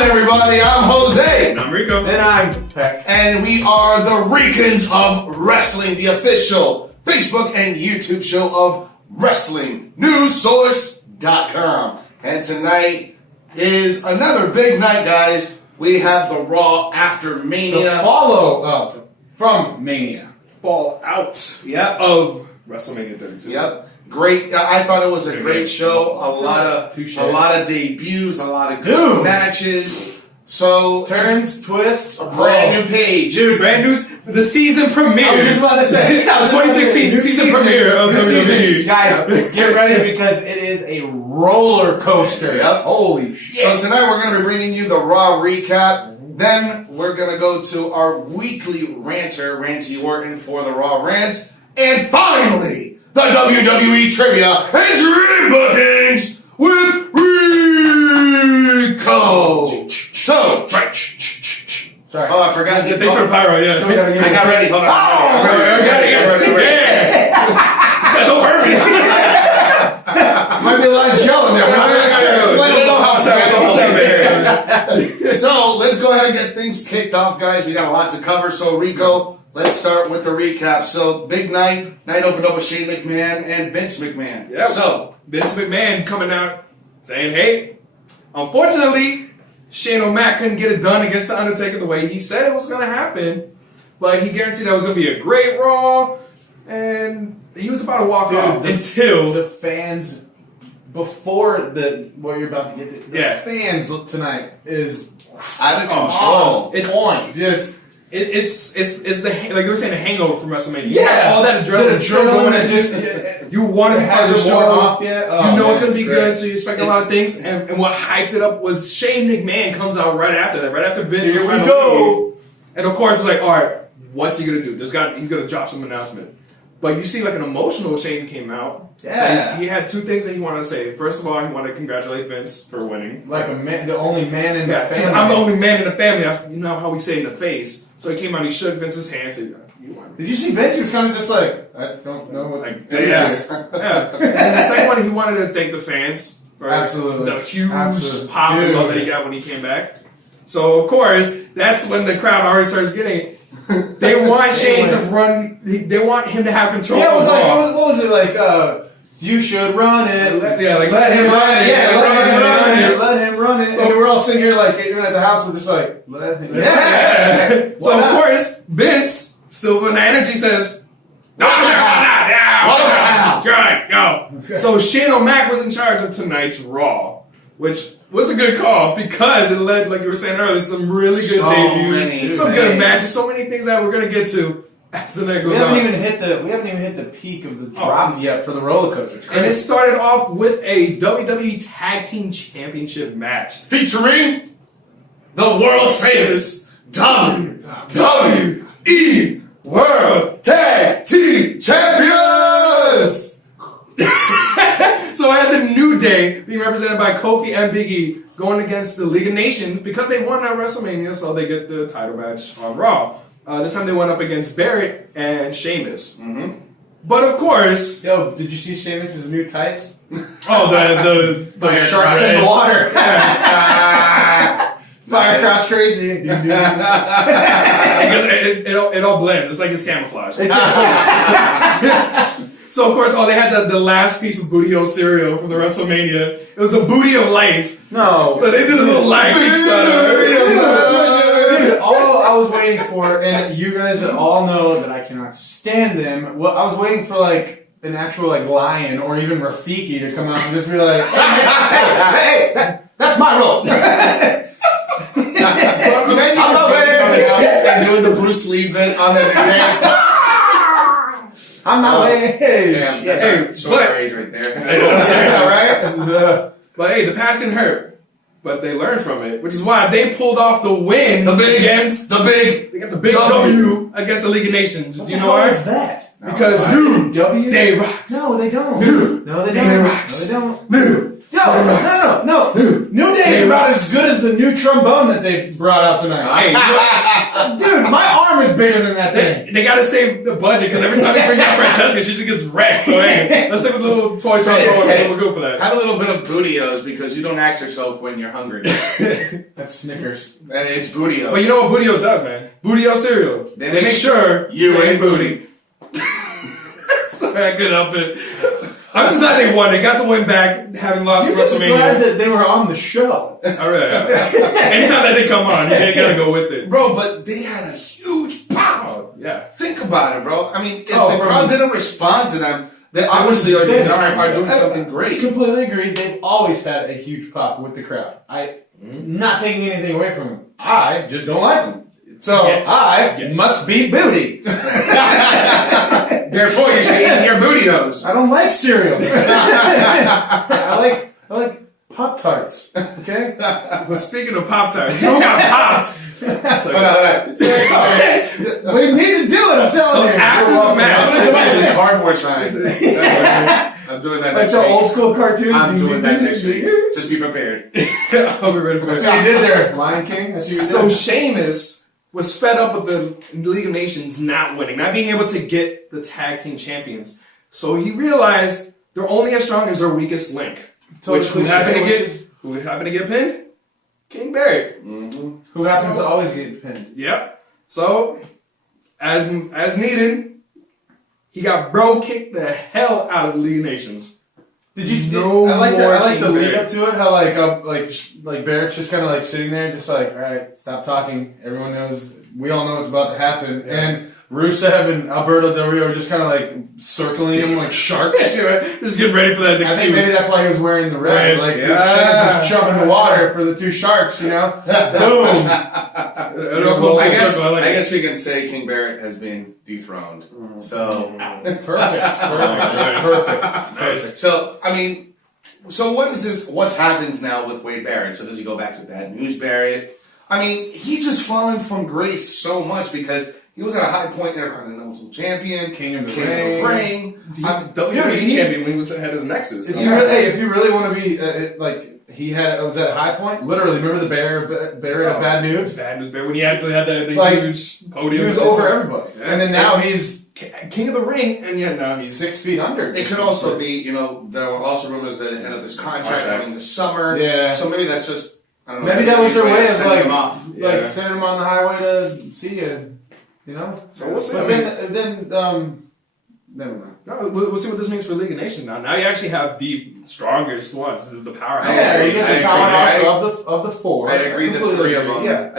Everybody, I'm Jose. And I'm Rico. And I'm Peck. And we are the Ricans of Wrestling, the official Facebook and YouTube show of WrestlingNewsSource.com. And tonight is another big night, guys. We have the Raw after Mania. The follow-up from Mania. Fallout Yep. of WrestleMania 32. Yep. Great. I thought it was a great show. A lot of debuts, a lot of good matches. So turns, twists, a brand new page, dude. Brand new, the season premiere. I was just about to say, the 2016 season premiere of WWE. Guys, get ready because it is a roller coaster. Yep. Holy shit! So tonight we're going to be bringing you the Raw recap. Then we're going to go to our weekly ranter, Ranty Orton, for the Raw Rant, and finally the WWE trivia and Dreambookings with Rico. So, sorry. Oh, I forgot to get Thanks for the pyro, yeah. I got ready. Hold on. Don't hurt me. Might be a lot of gel in there. So, let's go ahead and get things kicked off, guys. We got a lot to cover. So, Rico, let's start with the recap. So, big night. Night opened up with Shane McMahon and Vince McMahon. Yep. So, Vince McMahon coming out saying, hey, unfortunately, Shane O'Mac couldn't get it done against The Undertaker the way he said it was going to happen. But he guaranteed that it was going to be a great Raw. And he was about to walk off until the fans, before what you're about to get to, the fans tonight is out of control. It's on. Just it's the like you were saying, the hangover from WrestleMania. Yeah, all that adrenaline going and just you want to have the show off yet. You know it's going to be good, so you expect a lot of things. And what hyped it up was Shane McMahon comes out right after that, right after Vince. Here we go. And of course, it's like, all right, what's he going to do? He's going to drop some announcement. But you see, like an emotional Shane came out. Yeah, so he had two things that he wanted to say. First of all, he wanted to congratulate Vince for winning. Like the only man in the family. I'm the only man in the family. You know how we say in the face. So he came out, he shook Vince's hand. Said, did you see Vince? He was kind of just like, I don't know what to do. Yes. Yeah. And the second one, he wanted to thank the fans for the huge pop and love that he got when he came back. So, of course, that's when the crowd already starts getting it. They want Shane to run. They want him to have control. Yeah, it was like, what was it like? You should run it. Let him run it. Let him run it. So we're all sitting here like, even at the house, we're just like, let him. Yeah. So of course, Vince, still with the energy, says, "No, go." So Shane O'Mac was in charge of tonight's Raw, which was a good call because it led, like you were saying earlier, some really good debuts, some good matches, so many things that we're gonna get to as the night goes on. We haven't even hit the peak of the drop yet for the roller coaster. And it started off with a WWE Tag Team Championship match featuring the world famous WWE World Tag Team Champions. So I had the New Day being represented by Kofi and Big E going against the League of Nations because they won at WrestleMania, so they get the title match on Raw. This time they went up against Barrett and Sheamus. Mm-hmm. But of course... Yo, did you see Sheamus' new tights? Oh, the sharks in the water. Fire cross crazy. Because it all blends. It's like it's camouflage. So, of course, they had the last piece of Booty-O cereal from the WrestleMania. It was the Booty of Life. No. So they did a little life each other. All I was waiting for, and you guys all know that I cannot stand them. Well, I was waiting for, like, an actual, like, lion or even Rafiki to come out and just be like, hey, that's my role. I'm not and doing the Bruce Lee bit on the neck. I'm not Damn, that's our short rage right there. Right? But hey, the past can hurt. but they learned from it, which is why they pulled off the win against they got the big W against the League of Nations. Do you know why? What is that? Because W? Day rocks. No, they don't. No, they Day don't. rocks. No, they don't. No. No. New Day is about as good as the new trombone that they brought out tonight. Dude, my arm is bigger than that thing. They gotta save the budget because every time he brings out Francesca, she just gets wrecked. So hey, let's take a little toy trombone and we'll go for that. Have a little bit of Bootios because you don't act yourself when you're hungry. That's Snickers. And it's Bootios. But you know what Bootios does, man? Bootios cereal. They make sure you ain't booty. Sorry, I couldn't help it. I'm just glad they won. They got the win back, having lost You're just WrestleMania. glad that they were on the show. All right. Anytime that they come on, you gotta go with it. Bro, but they had a huge pop. Oh, yeah. Think about it, bro. I mean, if the bro. crowd didn't respond to them, they obviously are doing something great. Completely agreed. They've always had a huge pop with the crowd. Not taking anything away from them. I just don't like them. So I must be booty. Therefore, you should eat your Bootios. I don't like cereal. I like Pop-Tarts. Okay? But speaking of Pop-Tarts, you don't got popped. We need to do it, I'm telling So you. after the match, I'm doing the cardboard sign. I'm doing that Like next the week. old school cartoon. I'm doing that next week. Just be prepared. I'll be ready for I see that. what you did there, Lion King. I see what you So did. Sheamus was fed up with the League of Nations not winning, not being able to get the tag team champions. So he realized they're only as strong as their weakest link. Who happened to get pinned? King Barrett. Mm-hmm. Who happens to always get pinned. Yep. So as needed, he got bro kicked the hell out of the League of Nations. Did you see? No I like the more lead King up to it. How like Barrett's just kind of like sitting there, just like, all right, stop talking. Everyone knows. We all know what's about to happen. Yeah. And Rusev and Alberto Del Rio are just kind of like circling him like sharks. Just getting ready for that next I think maybe that's why he was wearing the red. Like Sheamus was jumping the water for the two sharks. You know, boom. I guess we can say King Barrett has been dethroned. So Perfect. Nice. So I mean, so what is this? What's happens now with Wade Barrett? So does he go back to Bad News Barrett? I mean, he's just fallen from grace so much because he was at a high point there, Continental Champion, King of the Ring. WWE champion when he was ahead of the Nexus. If you really want to be he was at a high point. Literally, remember the Barrett of Bad News? Bad News Barrett when he actually had the Like, huge podium. He was over everybody, and then now he's King of the Ring, and yet now he's 6 feet under. It could also be, there were also rumors that it ended up his contract coming this summer. Yeah. So maybe that's just, I don't know. Maybe that was their way of sending him off. sending him on the highway to see you. You know. So we'll see. But then never mind. No, we'll see what this means for League of Nations now. Now you actually have the strongest ones, the powerhouse. Yeah, you get the powerhouse of the four. I agree, the Completely three of agree. them. Yeah.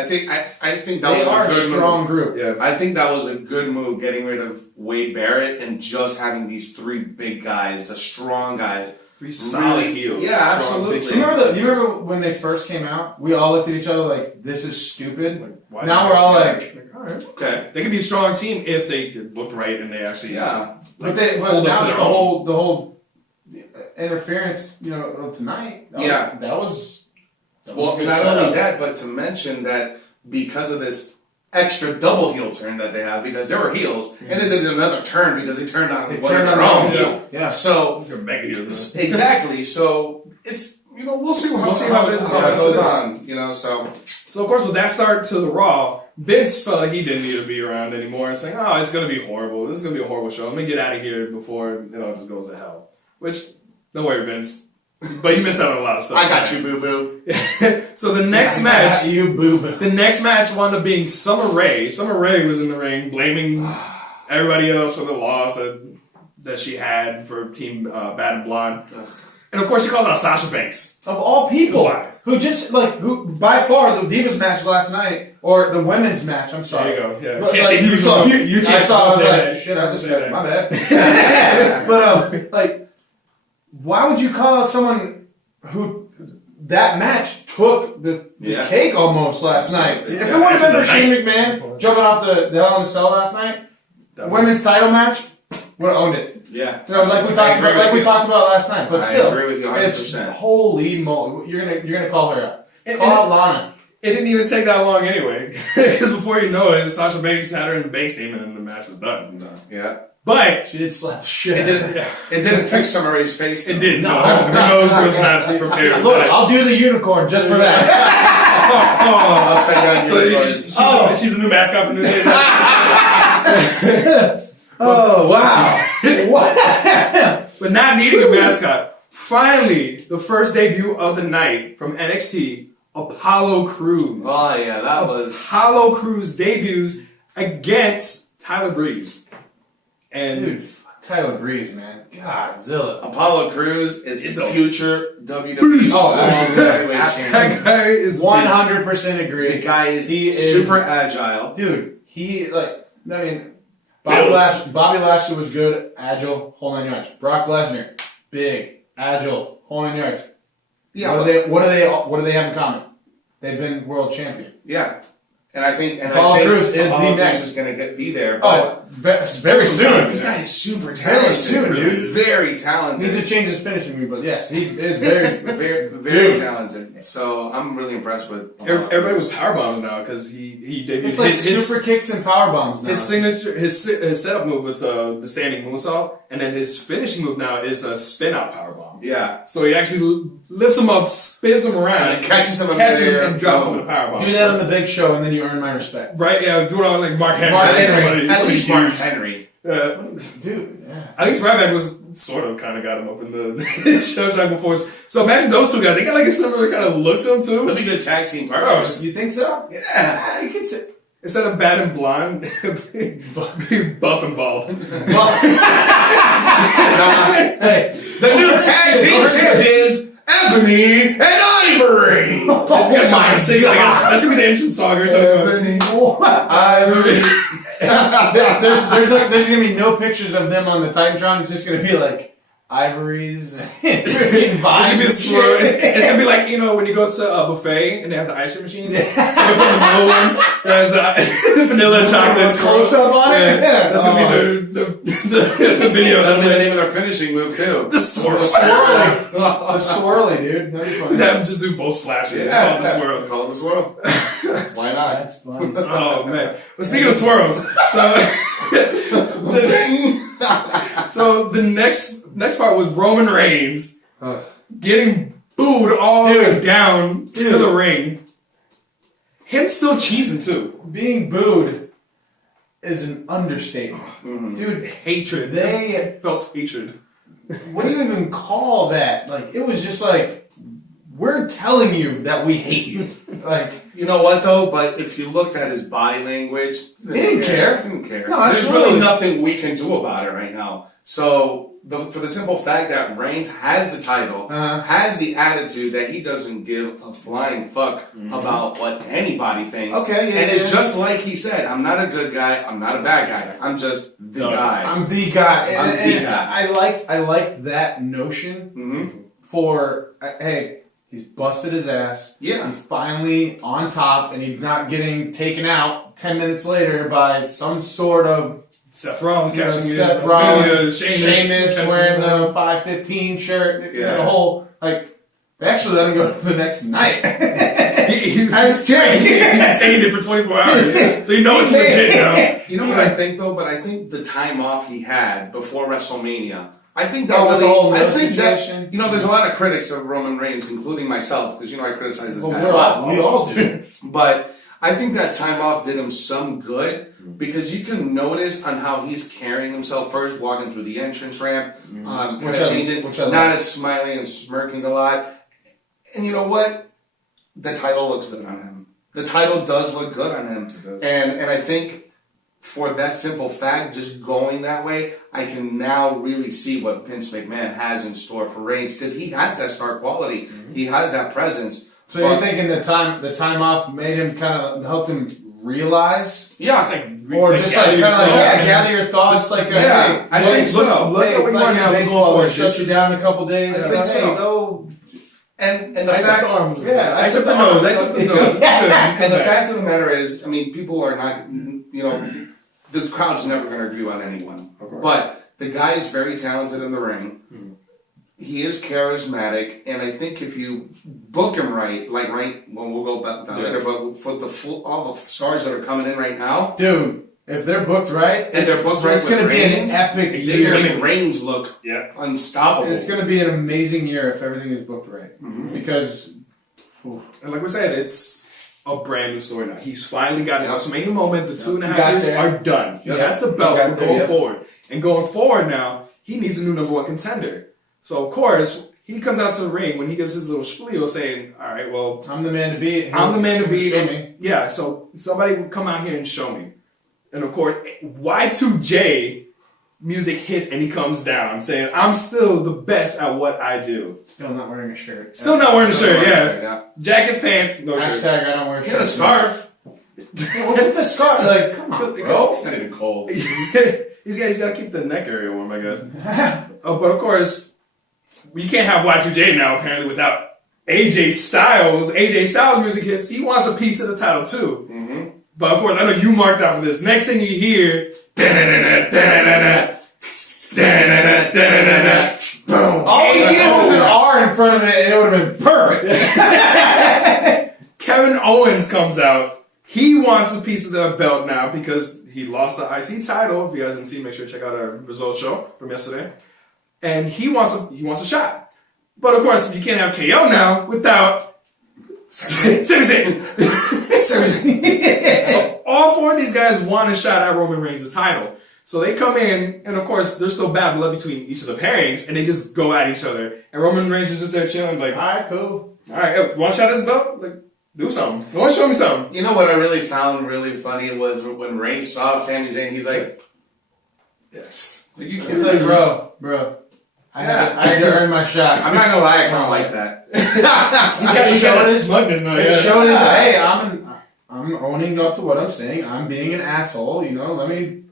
I think that They was are a a good strong move. group. Yeah. I think that was a good move, getting rid of Wade Barrett and just having these three big guys, the strong guys. Three solid heels. Yeah, Strong, big absolutely. You remember when they first came out? We all looked at each other like, "This is stupid." Like, why Now did we're all they- like, all right. Okay. They could be a strong team if they looked right and they actually Yeah. But hold up now to that their the own. whole interference, tonight. That was Well, good not setup. only that, but to mention that because of this extra double heel turn that they have, because they were heels, and then they did another turn because they turned on They one turned of on their own. their own. Yeah. So They're mega heels. exactly. So it's we'll see how it goes on. So So of course, with that start to the Raw, Vince felt like he didn't need to be around anymore, saying, "Oh, it's gonna be horrible. This is gonna be a horrible show. Let me get out of here before it all just goes to hell." Which, don't worry, Vince. But you missed out on a lot of stuff. I got you, boo boo. So the next match, you boo boo. the next match wound up being Summer Rae. Summer Rae was in the ring, blaming everybody else for the loss that she had for Team Bad and Blonde. And of course, she calls out Sasha Banks. Of all people, Why? who by far the Divas match last night, or the women's match. I'm sorry. There you go. Yeah. But, Can't like, say you Divas saw, enough. you, can't I saw. I was say like, that. shit. I just Say got that. my bad. But why would you call out someone who that match took the cake almost last night? Yeah. If it would have been for That's Shane the McMahon jumping off the Hell in a Cell last night, women's title match would have owned it. Yeah. Like we talked about last night. But I still, agree with you 100%. it's holy moly. You're gonna call her out. Call out Lana. It didn't even take that long anyway. Because before you know it, Sasha Banks had her in the bank statement and the match was done. Yeah. But She did slap the shit. It didn't fix Summer Rae's face. it did. No, her nose was not prepared. Look, I'll do the unicorn just for that. Upside down So unicorn. she's the new mascot for New Day. Oh, wow. What? But not needing a mascot. Finally, the first debut of the night from NXT, Apollo Crews. Oh yeah, that was. Apollo Crews debuts against Tyler Breeze. And Dude, Tyler Breeze, man. Godzilla. Apollo Crews is It's a a- future WWE Oh, heavyweight that champion. guy is 100% agree. The guy is He is- super agile. Dude, Bobby Lashley was good, agile, whole 9 yards. Brock Lesnar, big, agile, whole 9 yards. Yeah, What do they have in common? They've been world champion. yeah. And I think Apollo Crews is Apollo the Crews next. is going to be there. But Oh, very soon. this guy is super Very talented, soon, dude. Very talented. Needs to change his finishing move, but yes, he is very. very Dude. talented. So I'm really impressed with. everybody was powerbombs now because he debuted It's like his super kicks and power bombs now. his signature his setup move was the standing moonsault, and then his finishing move now is a spin out powerbomb. Yeah. So he actually lifts him up, spins him around, And catches him in catches midair. him, and drops him in a powerbomb. Do that on the big show, and then you earn my respect. Right? Yeah, do it on like Mark Henry. Mark At Henry. least Mark Henry. Dude, yeah. At least Ryback was sort of kind of got him up in the show track before. So imagine those two guys. They got like a similar kind of look to them They'll too. be good tag team Wow. partners. You think so? Yeah. You can say. Instead of bad and blonde, be buff and bald. Hey, The new tag team champions, Ebony and Ivory. That's gonna be the entrance song or something. Ebony, Ivory. there's gonna be no pictures of them on the Titantron. It's just gonna be like ivories and It's gonna be the swirl. It's gonna be like, you know, when you go to a buffet and they have the ice cream machine. So you put the middle one, there's the vanilla chocolate close up on it. Yeah, that's gonna be the video. That'll be the name of their finishing move too. The swirl. The swirly, dude. That'd be fun. Just have them just do both splashes. Yeah. Call it the swirl. Call it the swirl. Why not? That's fun. Oh man. Well, speaking of swirls, so the next part was Roman Reigns getting booed all the way down to the ring. Him still cheesing too. Being booed is an understatement. Mhm. Dude, Hatred. they Felt hatred. what do you even call that? Like, it was just like, we're telling you that we hate you. Like, You know what though? But if you looked at his body language, He didn't care. He didn't care. No, There's absolutely. really nothing we can do about it right now. So for the simple fact that Reigns has the title, has the attitude that he doesn't give a flying fuck about what anybody thinks. Okay, yeah, and it's yeah. just like he said, I'm not a good guy, I'm not a bad guy. I'm just the guy. I'm the guy. I'm And the guy. I liked that notion for, hey, he's busted his ass. Yeah. He's finally on top, and he's not getting taken out 10 minutes later by some sort of Seth Rollins you know, catching Seth it. Rollins, Sheamus wearing the 515 shirt. Yeah. The whole, like, they actually let him go to the next night. He That's great. maintained it for 24 hours. So you know it's legit now. You know what I think though? But I think the time off he had before WrestleMania, I think that Oh, the really, whole I nose think situation? that, you know, there's a lot of critics of Roman Reigns, including myself, because you know I criticize this Well, guy a lot. we all do. But I think that time off did him some good because you can notice on how he's carrying himself first, walking through the entrance ramp, kind Which of I- changing, which I not like. as smiling and smirking a lot. And you know what? The title looks good on him. The title does look good on him. And I think for that simple fact, just going that way, I can now really see what Vince McMahon has in store for Reigns because he has that star quality. He has that presence. So you're thinking the time off made him kind of helped him realize, Yeah. It's like, or just like kind of yourself. gather your thoughts, Just- like yeah, I think so. Look at what you like want in now. baseball, Go they for it. shut you down a couple days. I like, think hey, so. go. And the Ice up fact, the arms. Yeah, Ice up the nose. Ice up the nose. Good. and the fact of the matter is, I mean, people are not, you know, the crowd's never going to agree on anyone. But the guy is very talented in the ring. he is charismatic, and I think if you book him right, like when we'll go back later, but for all the stars that are coming in right now, dude. If they're booked right, it's going to be an epic year. It's going to make Reigns look unstoppable. It's going to be an amazing year if everything is booked right. Mm-hmm. Because, and like we said, it's a brand new story now. He's finally got an WrestleMania moment. The 2.5 years are done. Yep. That's the belt for going forward. And going forward now, he needs a new number one contender. So, of course, he comes out to the ring when he gives his little spiel saying, all right, well, I'm the man to beat. I'm the man to beat. Yeah, so somebody will come out here and show me. And, of course, Y2J music hits and he comes down saying, I'm still the best at what I do. Still not wearing a shirt. Still not wearing a shirt, yeah. Jackets, pants, no shirt. Hashtag I don't wear a shirt. Get a scarf. What's with the scarf? Like, come on, bro. It's not even cold. He's got to keep the neck area warm, I guess. But, of course, you can't have Y2J now, apparently, without AJ Styles. AJ Styles music hits. He wants a piece of the title, too. Mm-hmm. But, of course, I know you marked out for this. Next thing you hear... Boom. All you needed was an R in front of it, and it would have been perfect. Kevin Owens comes out. He wants a piece of the belt now because he lost the IC title. If you guys didn't see, make sure to check out our results show from yesterday. And he wants a shot. But, of course, you can't have KO now without... Sami Zayn. So all four of these guys want a shot at Roman Reigns' title. So they come in, and of course, there's still bad blood between each of the pairings, and they just go at each other. And Roman Reigns is just there chilling, like, all right, cool. All right, hey, want a shot at this belt? Like, do something. You want to show me something? You know what I really found really funny was when Reigns saw Sami Zayn, he's like, yes. He's like, bro. I had to earn my shot. I'm not gonna lie, I kind of like that. He's got his smugness now. It shows, hey, I'm owning up to what I'm saying. I'm being an asshole, you know.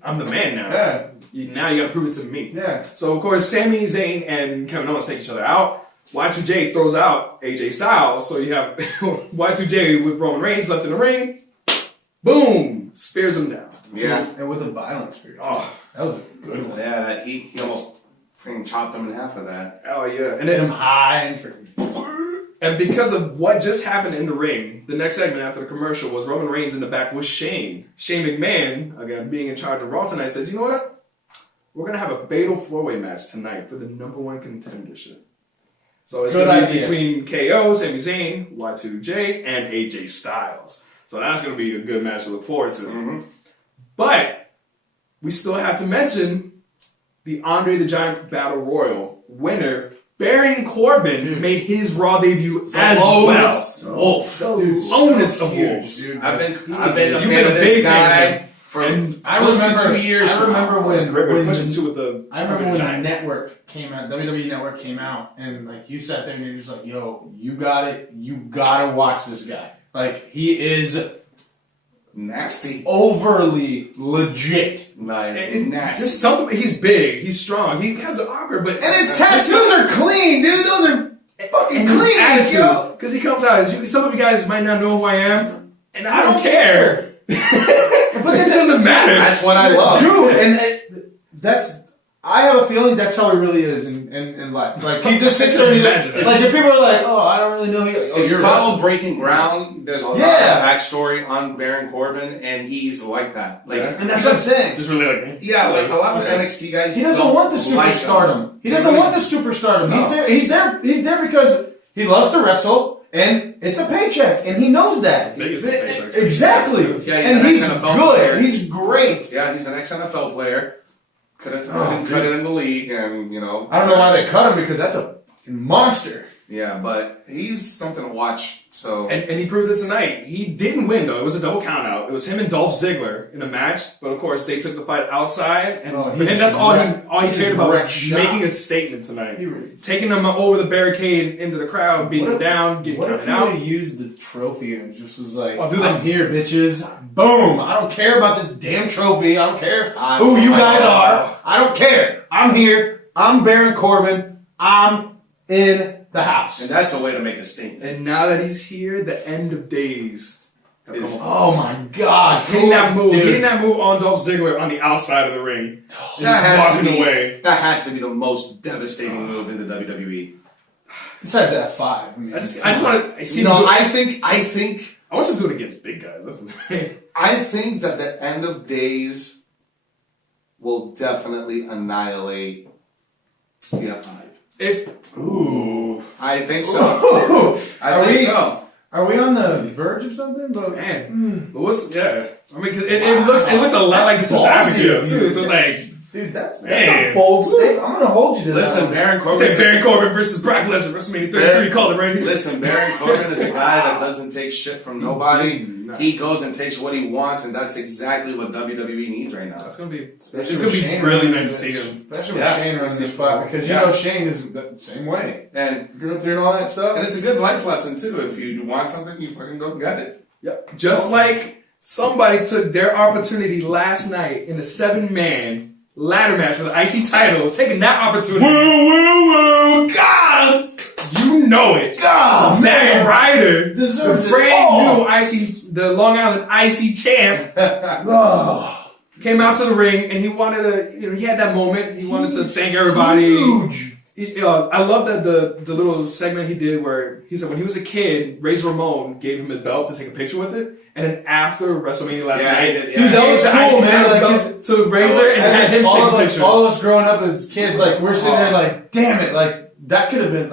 I'm the man now. Yeah. Now you gotta prove it to me. Yeah. So of course, Sami Zayn and Kevin Owens take each other out. Y2J throws out AJ Styles, so you have Y2J with Roman Reigns left in the ring. Boom, spears him down. Yeah. And with a violent spear. Oh, that was a good one. Yeah, he almost freaking chopped him in half of that. Oh yeah, and then him high and and because of what just happened in the ring, the next segment after the commercial was Roman Reigns in the back with Shane. Shane McMahon, again being in charge of Raw tonight, says, you know what? We're gonna have a fatal 4-way match tonight for the number one contendership. So it's going to be between KO, Sami Zayn, Y2J, and AJ Styles. So that's going to be a good match to look forward to. Mm-hmm. But we still have to mention the Andre the Giant Battle Royal winner, Baron Corbin, made his Raw debut as well. Wolf. The lowest of wolves. I've been a fan of this guy. I remember 2 years. I remember when the network came out, WWE Network came out, and like you sat there and you're just like, "Yo, you gotta watch this guy. Like he is nasty, overly legit, nasty. There's something. He's big, he's strong, he has an awkward, but and his tattoos are clean, dude. Those are fucking clean, yo. Because he comes out. Some of you guys might not know who I am, and I don't care. But it doesn't matter. That's what I love, dude. And I have a feeling that's how he really is in life. Like he just sits there and he's like if people are like, oh, I don't really know who. If you follow Breaking Ground, there's a lot of backstory on Baron Corbin, and he's like that. Like, and that's what I'm saying. Just really like me. Yeah, like a lot of the NXT guys. He doesn't want the superstardom. He doesn't want the superstardom. No. He's there because he loves to wrestle. And it's a paycheck, and he knows that. Exactly. Yeah, and he's good. Player. He's great. Yeah, he's an ex-NFL player. Couldn't cut it in the league, and you know. I don't know why they cut him because that's a monster. Yeah, but he's something to watch. So and he proved it tonight. He didn't win though. It was a double count out. It was him and Dolph Ziggler in a match, but of course they took the fight outside, and for him that's all he cared about was making a statement tonight. Taking them over the barricade into the crowd, beating them down, getting counted out. What if he used the trophy and just was like, I'm here, bitches. Boom. I don't care about this damn trophy. I don't care who you guys are. I don't care. I'm here. I'm Baron Corbin. I'm in the house. And that's a way to make a statement. And now that he's here, the end of days Oh my God! Hitting that move, dude. hitting that move on Dolph Ziggler on the outside of the ring. That has to be the most devastating move in the WWE. Besides F5. I mean, I just want to see. I want to do it against big guys. That's the thing. I think that the end of days will definitely annihilate the F5. Ooh, I think so. I think so. Are we on the verge of something? But but what's I mean, cause it looks a lot like this is Abigail too. So it's like, dude, that's Man. a bold statement. I'm gonna hold you to Listen, that. Baron say Corbin. Baron Corbin versus Brock Lesnar, WrestleMania 33, call it right here. Listen, Baron Corbin is a guy that doesn't take shit from nobody. He goes and takes what he wants, and that's exactly what WWE needs right now. That's gonna be Especially it's with gonna be Shane really running nice to this- see him. Especially Yeah. with Shane running this spot, because you Yeah. know Shane is the same way. And Doing all that stuff. it's a good life lesson too. If you want something, you fucking go get it. Yep. Just like somebody took their opportunity last night in a 7-man ladder match for the IC title, taking that opportunity. Woo, guys! You know it. God, Zack Ryder, Deserves the it brand all. new IC, the Long Island IC champ, Oh, came out to the ring and he wanted to, he had that moment. He wanted to thank everybody. huge. I love that the little segment he did where he said when he was a kid, Razor Ramon gave him a belt to take a picture with it, and then after WrestleMania last Yeah, night, he did, he yeah. That was gave the cool, IC man. title Like, belt to Razor and had him take a picture. All of us growing up as kids, like we're sitting there, like, damn it, like that could have been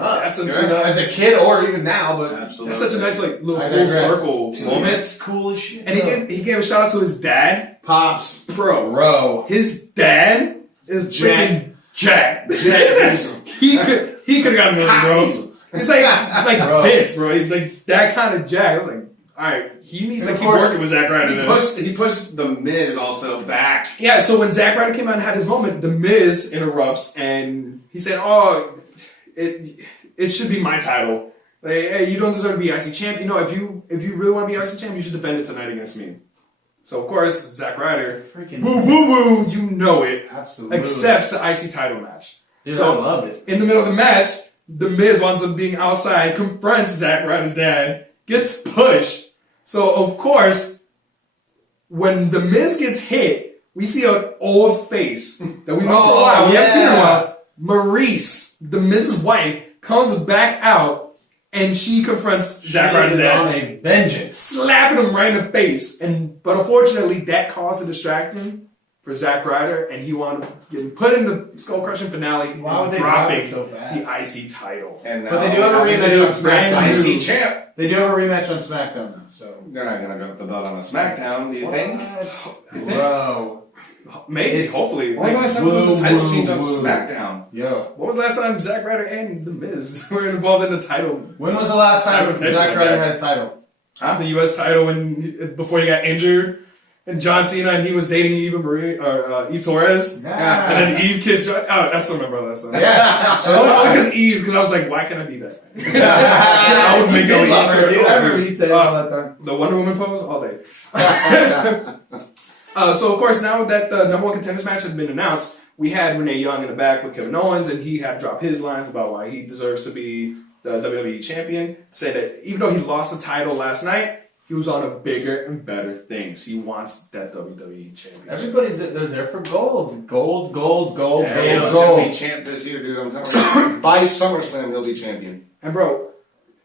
us. That's a, Yeah. As a kid or even now, but Absolutely. that's such a nice little I full digress. circle moment. It's cool as shit. And he gave a shout out to his dad, Pops, bro. His dad is Jack. freaking Jack. Diesel. He could have gotten more, bro. It's like Bro. Vince, bro. He's like that kind of Jack. I was like, all right, he needs And to of keep course, working with Zack Ryder. He pushed the Miz also back. Yeah, so when Zack Ryder came out and had his moment, the Miz interrupts and he said, "Oh, it should be my title. Like, hey, you don't deserve to be IC champ. You know, if you really want to be IC champ, you should defend it tonight against me." So of course, Zack Ryder, freaking woo, you know it, absolutely accepts the IC title match. Dude, So- I loved it. In the middle of the match, the Miz winds up being outside, confronts Zack Ryder's dad, gets pushed. So of course, when the Miz gets hit, we see an old face that we know for a while. We haven't seen her in a while. Maurice, the Miz's wife, comes back out and she confronts Zack Ryder's She is on dad, a vengeance. slapping him right in the face. But unfortunately, that caused a distraction for Zack Ryder, and he wound up getting put in the skull crushing finale, Why would and they drop dropping it so fast? the IC title. And But they now do have a we rematch on the SmackDown. IC champ. They do have a rematch on SmackDown now, so. They're not gonna go the belt on a SmackDown, do you think? Bro. Maybe, It's- hopefully. When was the last time there was a title change on woo. SmackDown? Yo. What was the last time Zack Ryder and The Miz were involved in the title? When was the last time Conversation Zack like Ryder that. had a title? Huh? The U.S. title before he got injured, and John Cena, and he was dating Eve Torres, Yeah. and then Eve kissed. I still remember that. So. Yes. Only because Eve, because I was like, why can't I be that? I would make You did a love her, dude. I remember Eve. you saying all that time. The Wonder Woman pose all day. So of course, now that the number one contenders match had been announced, we had Renee Young in the back with Kevin Owens, and he had dropped his lines about why he deserves to be the WWE champion. Say that even though he lost the title last night, he was on a bigger and better things. He wants that WWE championship. Everybody's they're there for gold. Gold. Yeah, he's gonna be champ this year, dude. I'm telling you. By SummerSlam, he'll be champion. And bro,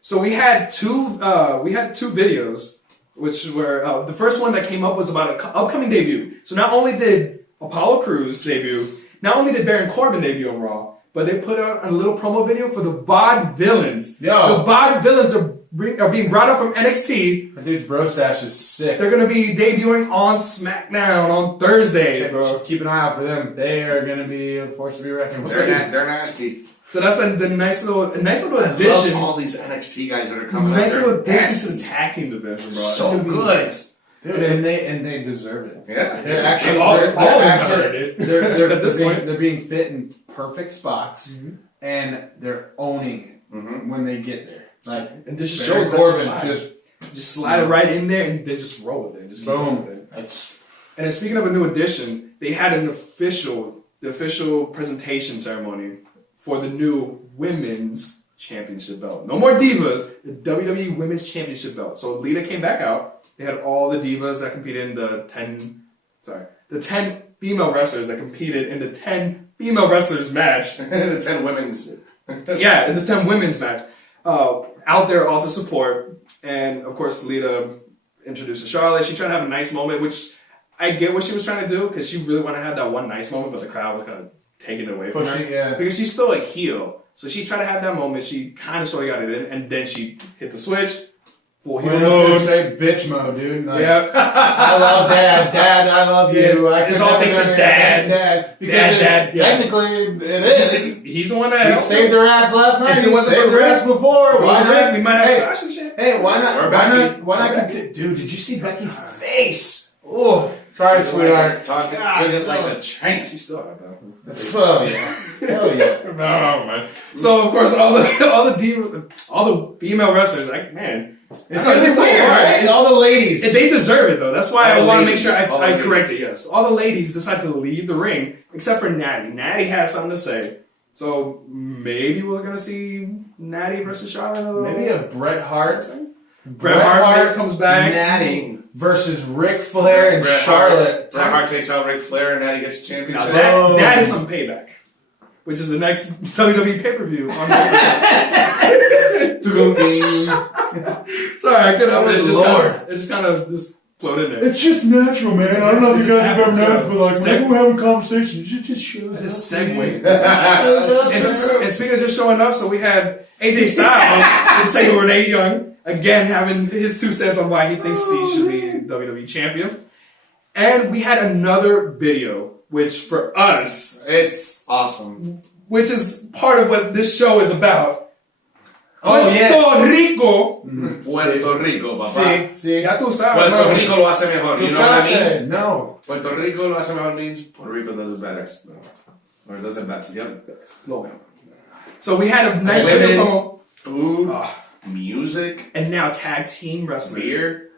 so we had two videos, which were the first one that came up was about an upcoming debut. So not only did Apollo Crews debut, not only did Baron Corbin debut on Raw, but they put out a little promo video for the Bod Villains. Yo. The Bod Villains are being brought up from NXT. That dude's bro stash is sick. They're gonna be debuting on SmackDown on Thursday, bro. Keep an eye out for them. They are gonna be a force to be reckoned with. They're nasty. So that's the nice little I addition. love all these NXT guys that are coming Nice up. little They're addition to the nasty. tag team division, bro. So It's gonna be good. nice. Dude, and they deserve it. Yeah. They're actually All of them earned actually it. they're At this point. they're being fit in perfect spots Mhm. and they're owning it Mm-hmm. when they get there. Like And this just Baron shows that Corbin slide. just Just slide it right in there and they just roll with it. Just keep going with boom. it. That's And then speaking of a new addition, they had the official presentation ceremony for the new women's Championship belt. No more divas. The WWE Women's Championship belt. So Lita came back out. They had all the divas that competed in the 10 female wrestlers that competed in the 10 female wrestlers match. The 10 women's. Yeah, in the 10 women's match. Out there all to support. And of course, Lita introduced Charlotte. She tried to have a nice moment, which I get what she was trying to do because she really wanted to have that one nice moment, but the crowd was kind of taking it away from her. Yeah. Because she's still a heel. So she tried to have that moment. She kind of sort of got it in, and then she hit the switch. Full heel mode. Straight bitch mode, dude. Like, Yep. I love Dad. Dad, I love you. I It's all thanks to Dad. Dad. Because Dad, yeah. technically, it is. He's the one that He helped saved their ass last night. If it He wasn't saved for their Rick, ass before. Why not? We might have Hey, Sasha shit. hey, why not? Or Why Becky. not? Why not? Dude, did you see Becky's face? Oh, sorry, sweetheart. Talking to it like a trank. She's still out though. Oh yeah, hell yeah. No, man. So of course all the female wrestlers, like, man, It's so weird, right? All the ladies. they deserve it though. That's why All I the want to make ladies. sure All the I ladies. correct it. Yes, all the ladies decide to leave the ring except for Natty. Natty has something to say. So maybe we're gonna see Natty versus Charlotte. Maybe a Bret Hart. Bret Hart comes back. Natty versus Ric Flair and Bret Charlotte. Bret Hart takes out Ric Flair and Natty gets the Now championship. that is some payback, which is the next WWE pay-per-view. Sorry, I couldn't help it. It just kind of floated in there. It's just natural, man. I don't know if you guys have ever noticed, but like, Segue. whenever we're having a conversation, you just show it. Just segue. That's And speaking of just showing up, so we had AJ Styles with second Renee Young again having his 2 cents on why he thinks he should be WWE champion. And we had another video, which for us, It's awesome. which is part of what this show is about. Oh, yeah. Puerto Rico. Puerto Rico, papá. See, see. Ya tú sabes, Puerto mano. Rico lo hace mejor. You know what that means? No. Puerto Rico lo hace mejor means Puerto Rico does it better. Or does it better. Yep. No. So we had a nice Women. video Food, Ah. music, and now tag team wrestling. beer.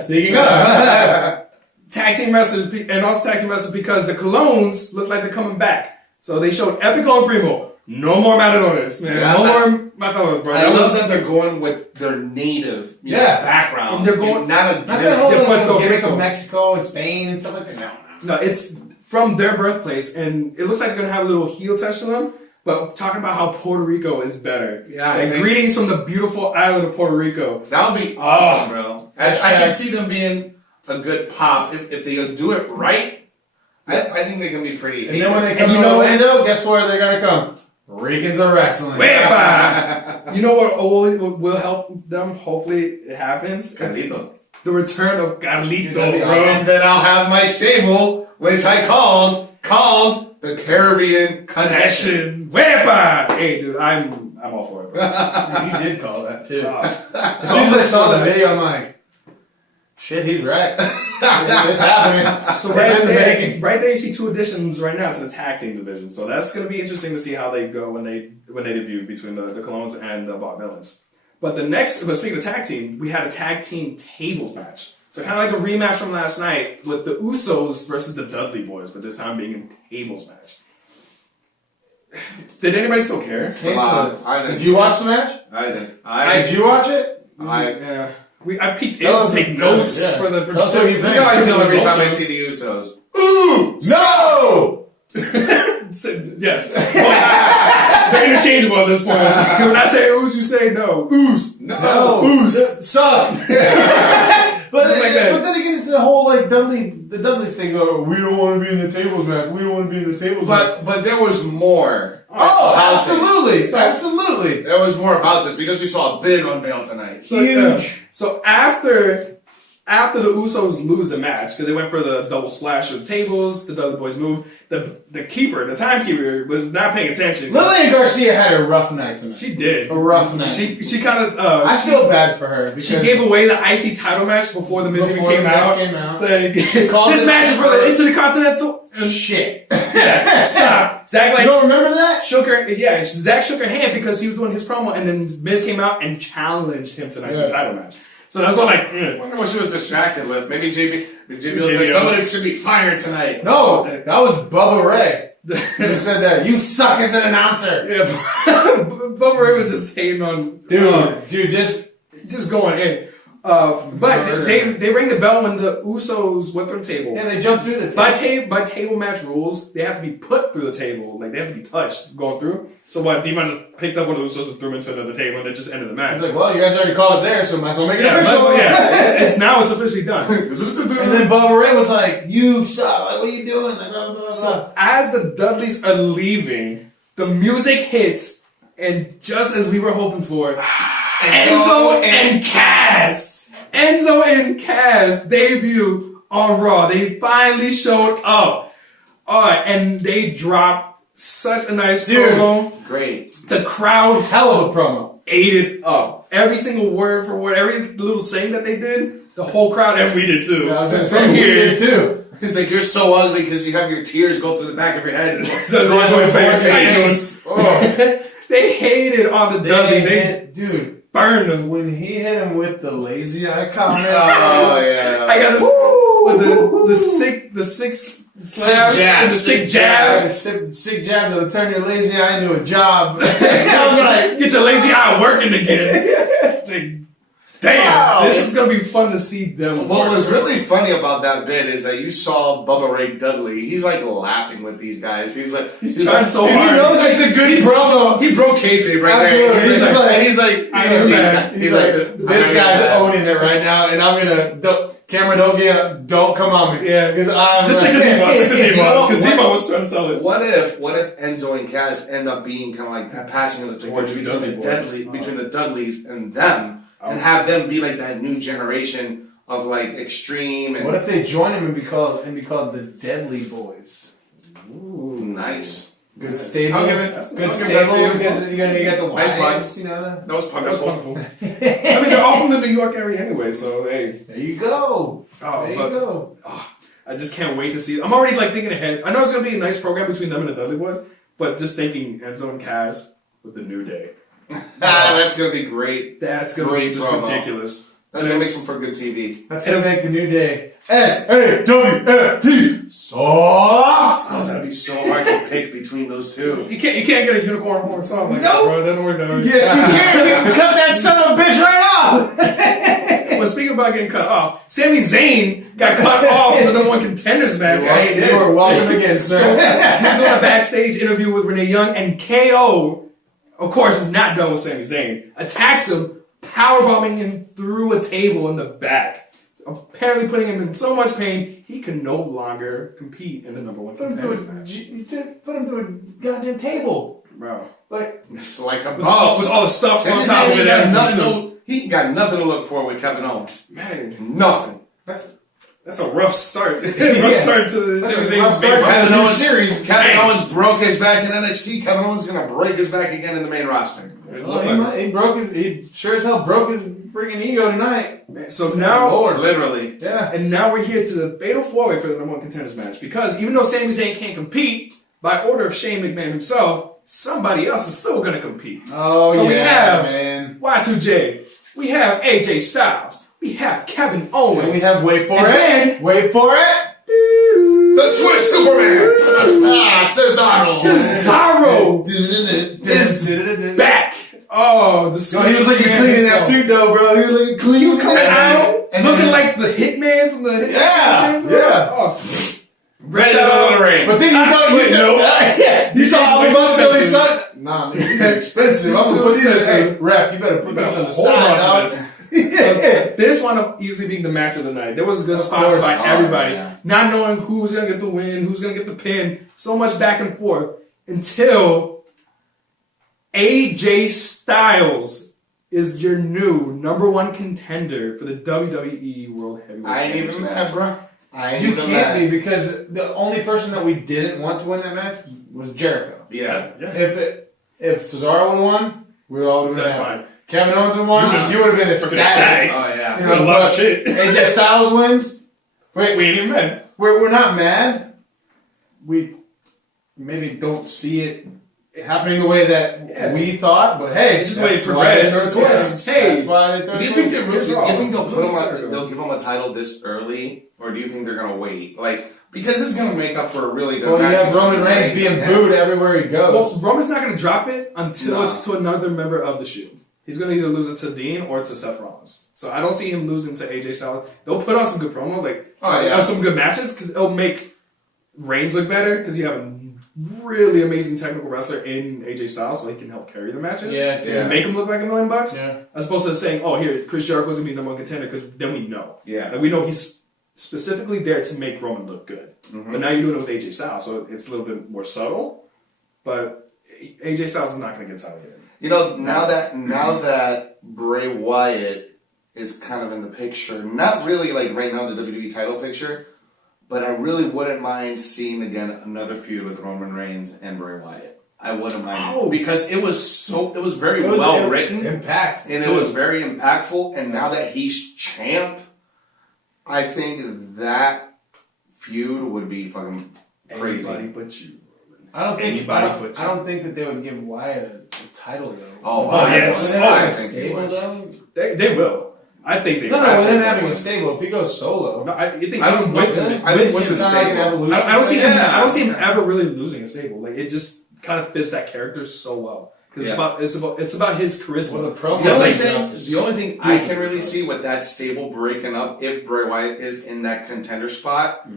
Speaking of. Tag team wrestlers, and also tag team wrestlers because the Colognes look like they're coming back. So they showed Epico and Primo. No more Matadores, man. Yeah, no more Matadores, bro. I love that they're going with their native background. And they're going- not a Not that whole Yeah, Puerto gimmick Rico. of Mexico and Spain and stuff like that. No. No, it's from their birthplace, and it looks like they're gonna have a little heel touch to them. But talking about how Puerto Rico is better. Yeah, I Like, think- greetings from the beautiful island of Puerto Rico. That would be awesome, bro. I can see them being a good pop if they do it right. I think they can be pretty. And then when they And come you to know- Orlando, guess where they're gonna come? Ricans of Wrestling. Wepa! You know what will help them? Hopefully it happens. Carlito. The return of Carlito, That'd be bro. awesome. And then I'll have my stable, which I called the Caribbean Connection. Connection. Wepa! Hey, dude, I'm all for it, bro. You did call that too. As As soon as I saw the video, I'm like, shit, he's right. It's happening. So It's in the making. right there, you see 2 additions right now to the tag team division. So that's going to be interesting to see how they go when they debut between the Colognes and the Vaudevillains. But speaking of tag team, we had a tag team tables match. So kind of like a rematch from last night with the Usos versus the Dudley Boys, but this time being a tables match. Did anybody still care? I didn't. Did you watch the match? I didn't. Did you watch it? Yeah. I peeked Tell in us- to take notes yeah. for the. Tell us what you This think. is how I feel every time I Also- see the Usos. Ooh! No! Yes. They're interchangeable at this point. When I say ooze, you say no. Ooze. No! Ooze. Suck! But Just like that. but then again, it's the whole like the Dudleys thing. We don't want to be in the tables match. We don't want to be in the tables match. But there was more. Oh, about this. absolutely, absolutely. There was more about this because we saw a big unveil tonight. Huge. So after the Usos lose the match, because they went for the double splash of the tables, the Dudley Boys move, the keeper, the timekeeper, was not paying attention. Lillian Garcia had a rough night tonight. She did. A rough night. She kind of I feel bad for her because she gave away the IC title match before the Miz even came out. Like, called this it match is for the Intercontinental. shit. Yeah, stop. Zach You don't remember that? shook her. Yeah, Zach shook her hand because he was doing his promo, and then Miz came out and challenged him to the title match. So that's what I wonder what she was distracted with. Maybe JB was like, JBL. somebody should be fired tonight. No, that was Bubba Ray. You said that. You suck as an announcer. Yeah, Bubba Ray was just hating on Dude, just going in. But they ring the bell when the Usos went through the table. yeah, they jump through the table. By table match rules, they have to be put through the table. Like, they have to be touched going through. So what, Devon just picked up one of the Usos and threw him into another table and then just ended the match. He's like, well, you guys already called it there, so might as well make it official. Now it's officially done. And then Bubba Ray was like, you suck. Like, what are you doing? Like, blah, blah, blah. So as the Dudleys are leaving, the music hits, and just as we were hoping for, Enzo and Cass! Enzo and Cass debut on Raw. They finally showed up. And they dropped such a nice promo. Great. The crowd Hell of a promo. ate it up. Every single word for word, every little saying that they did, the whole crowd, and we did too. Yeah, I was going to From say, we here. did too. He's like, you're so ugly because you have your tears go through the back of your head. So going face. Oh. They hated on the Dudleys. They Dude, burned them. when he hit him with the lazy eye comment. Oh, yeah. I got this with the six slap jab, and the sick sick jab. Sick jab that'll turn your lazy eye into a job. I was like, get your lazy eye working again. Like, damn, Wow. this is gonna be fun to see them. What work. was really funny about that bit is that you saw Bubba Ray Dudley. He's like laughing with these guys. He's trying so he hard. knows it's a good promo. He broke kayfabe right Absolutely. there. He's He's like, this guy's owning it right now, and I'm gonna. Cameron, don't come on me. Yeah, because I'm just stick to Devon. Stick to You know Devon what? because Devon was trying to sell it. What if Enzo and Cass end up being kind of like that passing of the torch Like between the Dudleys and them, and have them be like that new generation of like extreme and What if they join him and be called the Deadly Boys? ooh, nice. Good stable. I'll give it. Good I'll give that stable. to you. You got the Nice Wyatts, you know that? That was That was wonderful. wonderful. I mean, they're all from the New York area anyway, so hey. There you go. Oh, There you but go. I just can't wait to see. I'm already like thinking ahead. I know it's gonna be a nice program between them and the Dudley Boys, but just thinking Enzo and Cass with the New Day. That's gonna be great. That's gonna Great be just promo. ridiculous. That's gonna make some for good TV. That's gonna make the New Day SAWFT soft. Oh, that'd be so hard to pick between those two. You can't get a unicorn horn song like Nope. that, bro. It doesn't work that way. Yes, you can. Cut that son of a bitch right off. Well, speaking about getting cut off, Sami Zayn got cut off in the number one contenders match. Yeah, he did. You are welcome again, sir. He's doing a backstage interview with Renee Young, and KO, of course, is not done with Sami Zayn. Attacks him, powerbombing him through a table in the back. Apparently putting him in so much pain, he can no longer compete in the number one Put him contenders to match. a goddamn table. Bro. Like, It's like a With all boss. the stuff Sami on top Zayn of ain't it. got nothing. He ain't got nothing to look for with Kevin Owens. Man, Nothing. that's a rough start. Rough start to Sami That's a rough Zayn's start. Kevin New Owens, series. Kevin Man. Owens broke his back in NXT. Kevin Owens is gonna break his back again in the main roster. He sure as hell broke his freaking ego tonight. So now, Lord, literally. Yeah. and now we're here to the fatal four-way for the number one contenders match, because even though Sami Zayn can't compete by order of Shane McMahon himself, somebody else is still going to compete. Oh, So yeah, we have man. Y2J, we have AJ Styles, we have Kevin Owens, And we have, wait for And it. then- Wait for it. The Swiss Superman. Cesaro. Cesaro is back. Oh, the Yo, he was looking clean in that suit, though, bro. He was looking clean. And looking then- like the Hitman from the Yeah, yeah. Oh, Ready to go to the ring. But then you thought Wait, no. you saw all the Way too Billy's expensive. son. Nah, dude, these are expensive. I'm Too gonna put these in. expensive. Hey, ref, you better put these on the hold on side, to dog. this. This wound up easily being the match of the night. There was good spots course. by Oh, everybody, yeah. not knowing who's gonna get the win, who's gonna get the pin. So much back and forth until AJ Styles is your new number one contender for the WWE World Heavyweight I ain't even Championship. mad, bro. I ain't You even can't mad. be, because the only person that we didn't want to win that match was Jericho. Yeah. If Cesaro would have won, we all would have That's been fine. happy. Kevin Owens would have won, you would have been ecstatic. ecstatic. Oh, yeah. You We're know, a lot of but shit. AJ Styles wins. Wait, We ain't even mad. we're not mad. We maybe don't see it happening the way that we thought, but hey, It's just the way that's it why they progressed. throw twists. Hey. That's why they throw Do you think twists. do you think they'll put him Loser. they'll give him a title this early, or do you think they're gonna wait? Like Because it's going to make up for a really good Well, you match have Roman between Reigns being and booed everywhere he goes. Well, Roman's not going to drop it until No. it's to another member of the Shield. He's going to either lose it to Dean or to Seth Rollins. So I don't see him losing to AJ Styles. They'll put on some good promos, some good matches, because it'll make Reigns look better, because you have a really amazing technical wrestler in AJ Styles, so he can help carry the matches. Yeah. Make him look like $1 million. Yeah. As opposed to saying, oh, here, Chris Jericho's going to be number one contender, because then we know. Yeah. Like, we know he's specifically there to make Roman look good. Mm-hmm. But now you're doing it with AJ Styles, so it's a little bit more subtle. But AJ Styles is not going to get tired. You know, now that Bray Wyatt is kind of in the picture, not really like right now in the WWE title picture, but I really wouldn't mind seeing again another feud with Roman Reigns and Bray Wyatt. I wouldn't mind because it was very well written, impact, and it was very impactful. And now that he's champ, I think that feud would be fucking crazy. Anybody but you. I don't think that they would give Wyatt a title though. Oh, yes. I think they would. They will. I think they will. No, with him having a stable, if he goes solo. No, you think I don't with him? I think with the stable. I don't see him. I don't see him ever really losing a stable. Like, it just kind of fits that character so well. Because it's about his charisma. Well, the only thing I can really see with that stable breaking up, if Bray Wyatt is in that contender spot,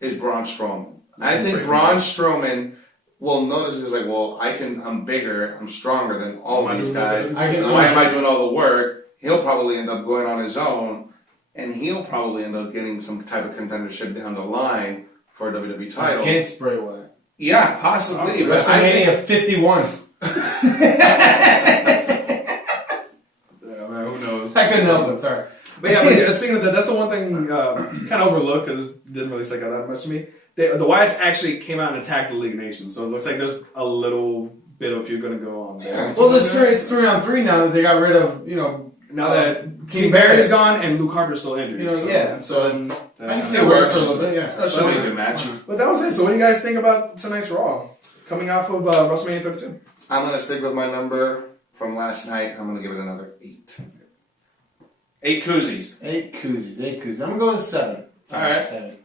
is Braun Strowman. I think Braun Strowman will notice is like, well, I'm bigger, I'm stronger than all these guys. Why am I doing all the work? He'll probably end up going on his own, and he'll probably end up getting some type of contendership down the line for a WWE title. Against Bray Wyatt. Yeah, possibly. But WrestleMania 51. Man, who knows? I couldn't help it, sorry. But yeah, speaking of that, that's the one thing kind of overlooked because it didn't really stick out that much to me. The Wyatts actually came out and attacked the League of Nations, so it looks like there's a little bit of a feud going to go on there. Yeah. Well, it's 3-on-3 now that they got rid of, now that King Barry's gone and Luke Harper's still injured. I can see it works for a little bit, yeah. That should be a good match. But that was it. So what do you guys think about tonight's Raw? Coming off of WrestleMania 32. I'm going to stick with my number from last night. I'm going to give it another 8. 8 koozies. 8 koozies. I'm going to go with 7. All right.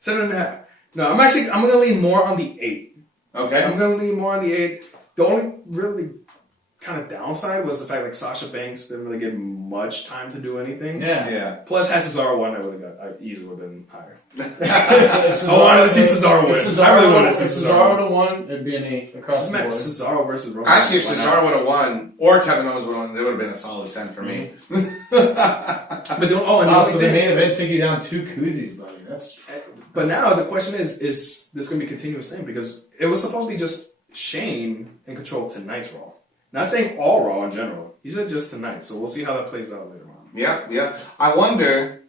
7.5. No, I'm going to lean more on the 8. Okay. I'm going to lean more on the 8. The only really kind of downside was the fact like Sasha Banks didn't really get much time to do anything. Yeah. Plus, had Cesaro won, I easily would have been higher. I wanted to see Cesaro win. I really wanted to see Cesaro to won. It'd be an 8 across the board. Cesaro versus Roman. Actually, if Cesaro would have won, or Kevin Owens would have won, it would have been a solid 10 for me. But the main event took you down 2 koozies, buddy. But now the question is this going to be a continuous thing? Because it was supposed to be just Shane in control of tonight's Raw. Not saying all Raw in general. He said just tonight. So we'll see how that plays out later on. Yeah. I wonder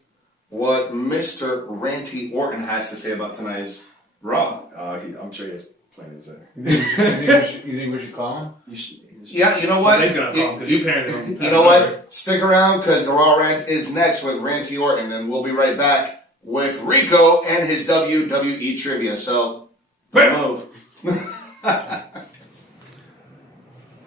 what Mr. Ranty Orton has to say about tonight's Raw. I'm sure he has plenty to say. You think we should call him? Yeah, you know what? He's going to call him because you parent him. You know what? Stick around because the Raw Rant is next with Ranty Orton. And we'll be right back with Rico and his WWE trivia. So, move.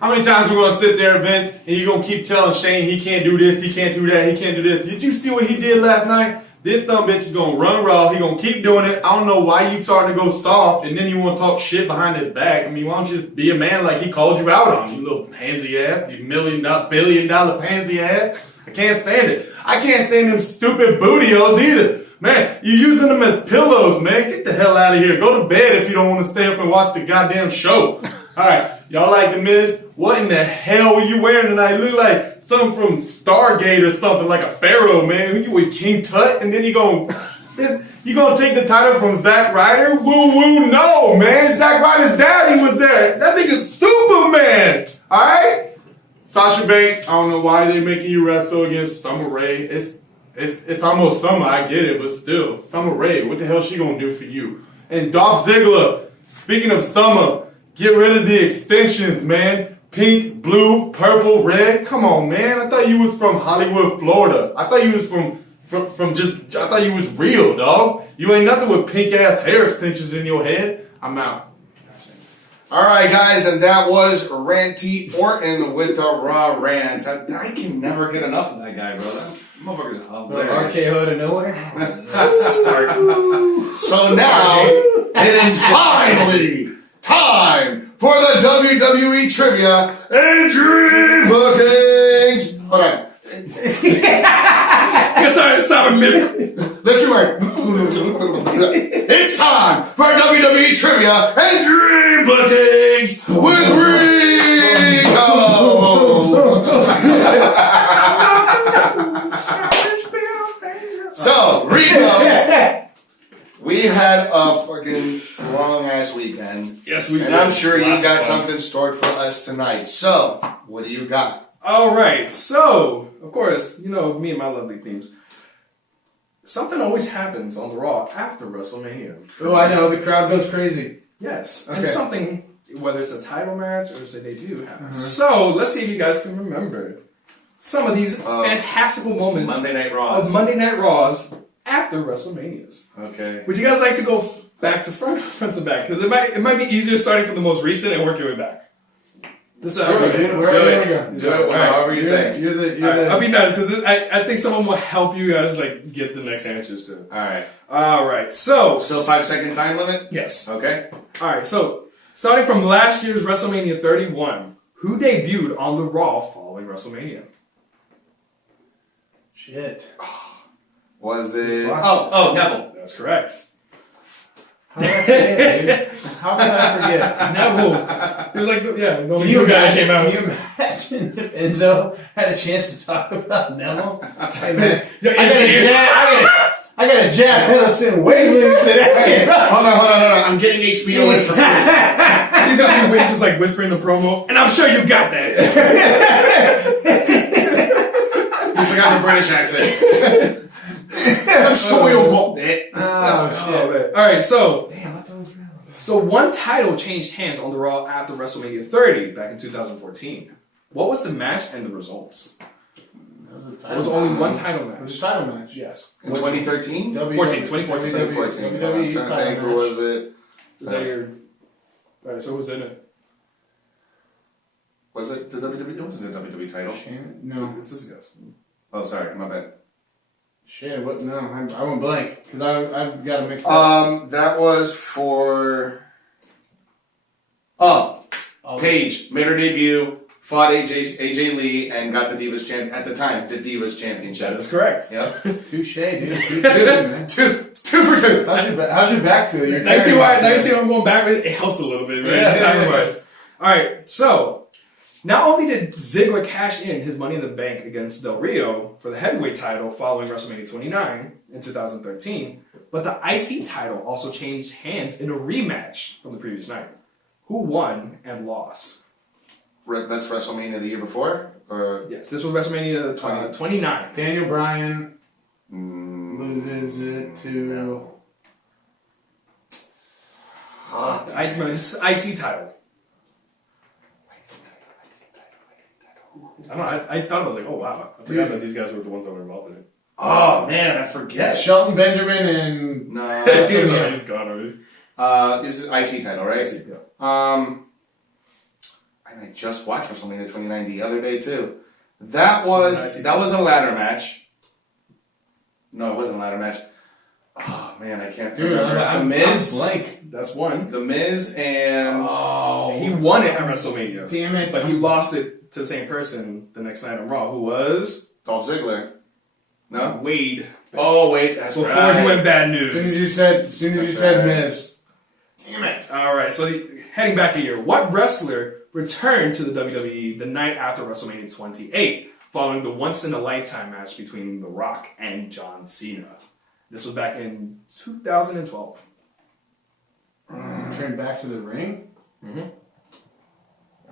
How many times we're gonna sit there, Vince, and you're gonna keep telling Shane he can't do this, he can't do that, he can't do this? Did you see what he did last night? This dumb bitch is gonna run Raw. He gonna keep doing it. I don't know why you starting to go soft, and then you want to talk shit behind his back. I mean, why don't you just be a man like he called you out on, you little pansy ass, you billion dollar pansy ass? I can't stand it. I can't stand them stupid bootios either. Man, you're using them as pillows, man. Get the hell out of here. Go to bed if you don't want to stay up and watch the goddamn show. All right, y'all like The Miz? What in the hell were you wearing tonight? You look like something from Stargate or something, like a pharaoh, man. You with King Tut, and then you gonna take the title from Zack Ryder? Woo, no, man. Zack Ryder's daddy was there. That nigga's Superman. All right. Sasha Banks. I don't know why they making you wrestle against Summer Rae. It's almost summer. I get it, but still, Summer Rae. What the hell she gonna do for you? And Dolph Ziggler. Speaking of summer. Get rid of the extensions, man. Pink, blue, purple, red. Come on, man. I thought you was from Hollywood, Florida. I thought you was I thought you was real, dog. You ain't nothing with pink ass hair extensions in your head. I'm out. All right, guys, and that was Ranty Orton with the Raw Rant. I can never get enough of that guy, bro. That motherfucker's hilarious. RKO out of nowhere. So now it is finally time for the WWE Trivia and Dreambookings. Hold on. Stop a minute. Let's rewind. It's time for WWE Trivia and Dreambookings with Rico. So, Rico, we had a fucking long ass weekend. Yes, we did. And I'm sure you Lots of got fun. something stored for us tonight. So, what do you got? All right. So, of course, you know me and my lovely themes. Something always happens on the Raw after WrestleMania. Oh, I know. The crowd goes crazy. Yes. Okay. And something, whether it's a title match or it's a debut, happens. So, let's see if you guys can remember some of these fantastical moments Monday Night Raws. of Monday Night Raws after WrestleManias. Okay. Would you guys like to go back to front to back? Because it might be easier starting from the most recent and work your way back. This is how Do I it. do Do it however you think. You're the. I'll be nice because I think someone will help you guys like get the next answers to. Alright. All right. So Still 5-second time limit? yes. Okay. All right. So starting from last year's WrestleMania 31, who debuted on the Raw following WrestleMania? Shit. Was it... Oh, Neville. That's correct. How did I forget, dude? How could I forget? Neville. He was like, the Can new you guy imagine? came out. Can you imagine if Enzo had a chance to talk about Neville? Hey man, Yeah, I got a Jack Ellison wavelength today. Hold on. I'm getting HBO in for free. He's got to be just like whispering the promo, and I'm sure you got that. You forgot the British accent. I'm sure you'll want that. Oh Oh, man. All right, so Damn, I thought it was real. So one title changed hands on the Raw after WrestleMania 30 back in 2014. What was the match and the results? There was only one title It was match. a title match. Yes. In 2013? 2014. 2014. I'm trying to think, who was it? Is that your... Alright, so who's in it? Was it the WWE? It wasn't the WWE title. No. It's this guys. Oh, sorry, my bad. Shit, what? No, I went blank. Because I've got to mix up. That was for... Paige made her debut, fought AJ Lee, and got the Divas at the time, the Divas Championship. That is correct. Yep. Touche, dude. Touche, man. two for two. How's your back feel? You're Now you see why carrying I'm going back with it? It helps a little bit, right? Yeah. Time-wise. Alright, so... Not only did Ziggler cash in his Money in the Bank against Del Rio for the heavyweight title following WrestleMania 29 in 2013, but the IC title also changed hands in a rematch from the previous night. Who won and lost? That's WrestleMania the year before? Or Yes, this was WrestleMania 29. Daniel Bryan loses it to... This IC title. I don't know, I thought I was like, oh wow. I forgot that these guys were the ones that were involved in it. Oh, man, I forget. Shelton Benjamin and... No. He's gone already. This is IC title, right? IC, yeah. I just watched WrestleMania 29 the other day too. That was a ladder match. No, it wasn't a ladder match. Oh man, I can't remember. I'm blank. That's one. The Miz and He won it at WrestleMania. Damn it. But he lost it to the same person the next night on Raw, who was Dolph Ziggler. No. Wade. Oh wait, that's Before right. he went bad As soon as news. you said right. Miz. Damn it. All right, so heading back a year, what wrestler returned to the WWE the night after WrestleMania 28, following the once-in-a-lifetime match between The Rock and John Cena? This was back in 2012. Turned back to the ring? Mm-hmm. It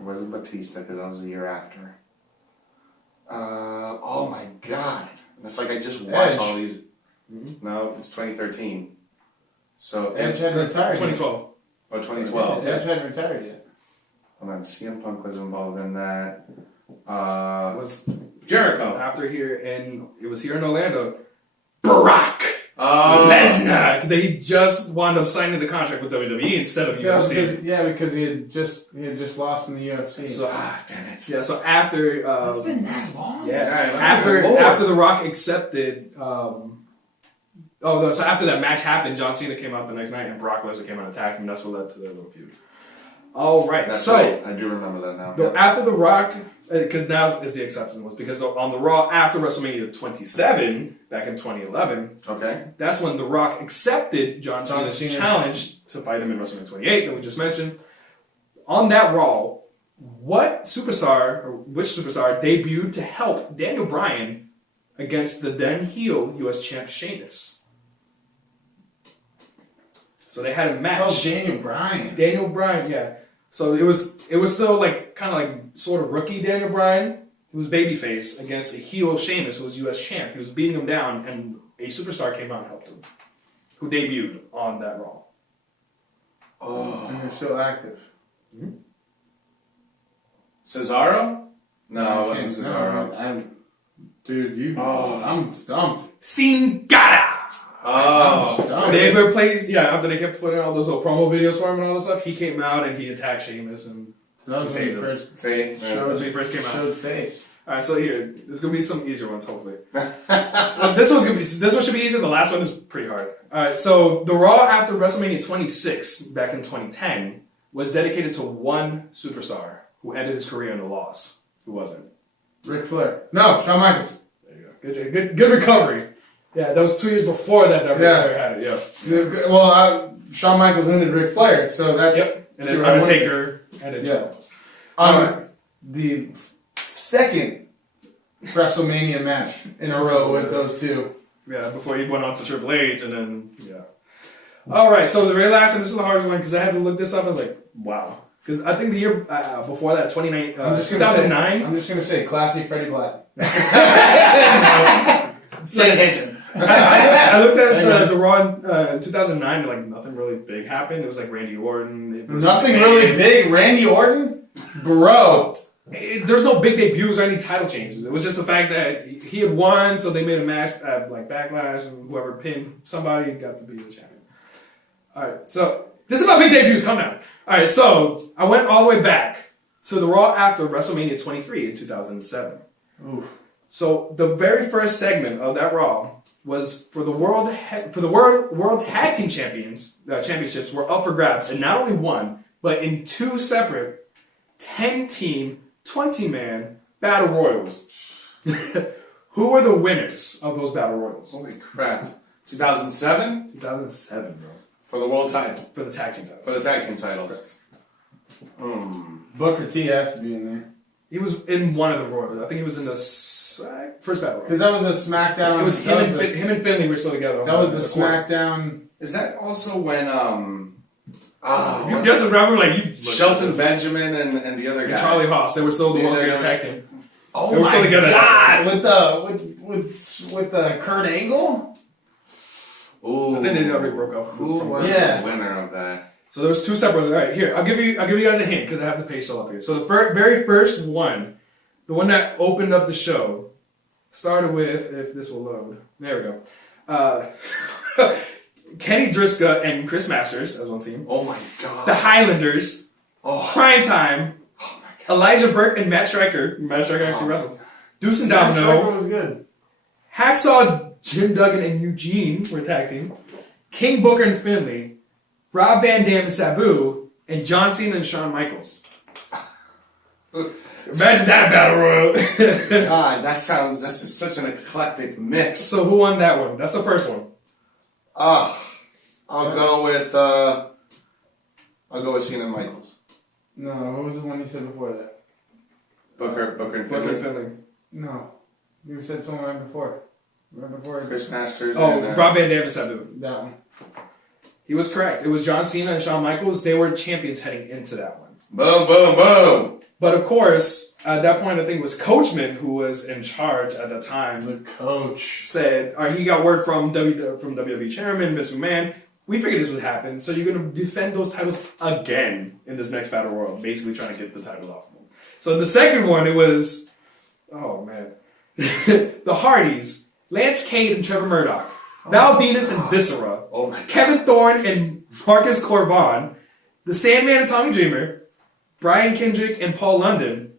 wasn't Batista because that was the year after. Oh my god. It's like I just watched Edge. all these. No, it's 2013. So Edge had retired. 2012. Oh, 2012. Edge hadn't retired yet. Hold on, CM Punk was involved in that. It was Jericho. after here, and it was here in Orlando. Barack. Lesnar, because they just wound up signing the contract with WWE instead of UFC. Because he had just lost in the UFC. So, damn it. yeah, so after It's been that long. yeah, Yeah, after The Rock accepted, so after that match happened, John Cena came out the next night and Brock Lesnar came out and attacked him. That's what led to their little feud. All right, That's so right. I do remember that now. after The Rock, because now is the exception was because on the Raw after WrestleMania 27 back in 2011, Okay. that's when The Rock accepted John Cena's challenge to fight him in WrestleMania 28 that we just mentioned. On that Raw, which superstar debuted to help Daniel Bryan against the then heel U.S. champ Sheamus? So they had a match. Oh, Daniel Bryan, yeah. So it was still like kind of like sort of rookie Daniel Bryan, who was babyface, against a heel Sheamus, who was U.S. champ. He was beating him down, and a superstar came out and helped him, who debuted on that Raw. and they're still active. Cesaro? No, it wasn't Cesaro. I'm stumped. Singata! Oh. They replaced, after they kept putting all those little promo videos for him and all this stuff, he came out and he attacked Sheamus and That was when he first See? showed when he first came out. showed face. Alright, so here, there's gonna be some easier ones, hopefully. This one should be easier, the last one is pretty hard. Alright, so the Raw after WrestleMania 26, back in 2010, was dedicated to one superstar who ended his career in a loss. Who was it? Ric Flair. No, Shawn Michaels. There you go. Good recovery. Yeah, that was 2 years before that Ric Flair had it, yeah. Well, Shawn Michaels ended Ric Flair, so that's... Yep. And then Undertaker ended Shawn Michaels. The second WrestleMania match in a row with those two. Yeah, before he went on to Triple H, and then, Alright, so the very last, and this is the hardest one, because I had to look this up, I was like, wow. Because I think the year before that, 2009... I'm just going to say, classy Freddie Black. Stan Hansen. I looked at the Raw in 2009, and like nothing really big happened. It was like Randy Orton. Nothing really big? Randy Orton? Bro. There's no big debuts or any title changes. It was just the fact that he had won, so they made a match at like Backlash, and whoever pinned somebody got to be the champion. Alright, so this is about big debuts. Come down. Alright, so I went all the way back to the Raw after WrestleMania 23 in 2007. Oof. So the very first segment of that Raw was for the World Tag Team Championships were up for grabs, and not only one, but in two separate 10-team, 20-man battle royals. Who were the winners of those battle royals? Holy crap. 2007? 2007, bro. For the world title. For the tag team titles. For the tag team titles. Booker T has to be in there. He was in one of the royals. I think he was in the first battle royal. Because that was a SmackDown. It was him and Finley were still together. That was the SmackDown. Is that also when you just remember like Shelton Benjamin and the other guy, Charlie Haas, they were still the most greatest tag team. Oh they were still together. God! With the Kurt Angle. Ooh. I think they already broke up. Who was the winner of that? So there was two separate. All right, here I'll give you guys a hint because I have the page still up here. So the very first one, the one that opened up the show, started with, if this will load. There we go. Kenny Driscoll and Chris Masters as one team. Oh my god. The Highlanders. Prime Time. Oh my god. Elijah Burke and Matt Striker. Matt Striker actually wrestled. Deuce and Matt Domino. Striker was good. Hacksaw Jim Duggan and Eugene were a tag team. King Booker and Finley. Rob Van Dam and Sabu. And John Cena and Shawn Michaels. Imagine that battle royal. God, that's just such an eclectic mix. So who won that one? That's the first one. I'll go with Cena and Michaels. No, what was the one you said before that? Booker and Booker Finley. and Finley. No, you said someone right before. Right before. Chris Masters. Oh, and, Rob Van Dam and Sabu. That one. He was correct. It was John Cena and Shawn Michaels. They were champions heading into that one. Boom, boom, boom. But of course, at that point, I think it was Coachman who was in charge at the time. The coach said, he got word from WWE Chairman Vince McMahon. We figured this would happen, so you're going to defend those titles again in this next battle royal, basically trying to get the titles off of them. So the second one, it was, the Hardys, Lance Cade and Trevor Murdoch Val Venus and Viscera, Oh my God. Kevin Thorne and Marcus Corvan, the Sandman and Tommy Dreamer, Brian Kendrick and Paul London,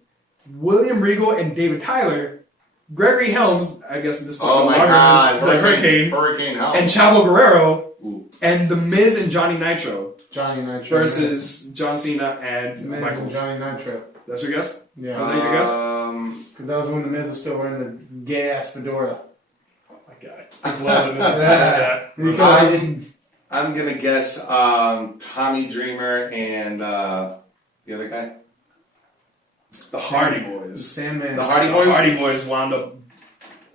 William Regal and David Tyler, Gregory Helms, I guess at this point, Oh my God. the Hurricane, Hurricane Helms. and Chavo Guerrero, Ooh. and The Miz and Johnny Nitro Johnny Nitro versus John Cena and Miz and Michaels. Johnny Nitro. That's your guess? Yeah, Was that your guess? because that was when the Miz was still wearing the gay ass fedora. Oh my God. It wasn't. I'm gonna guess Tommy Dreamer and the other guy. The Hardy Boys. Sandman. The Hardy The Boys. Hardy Boys wound up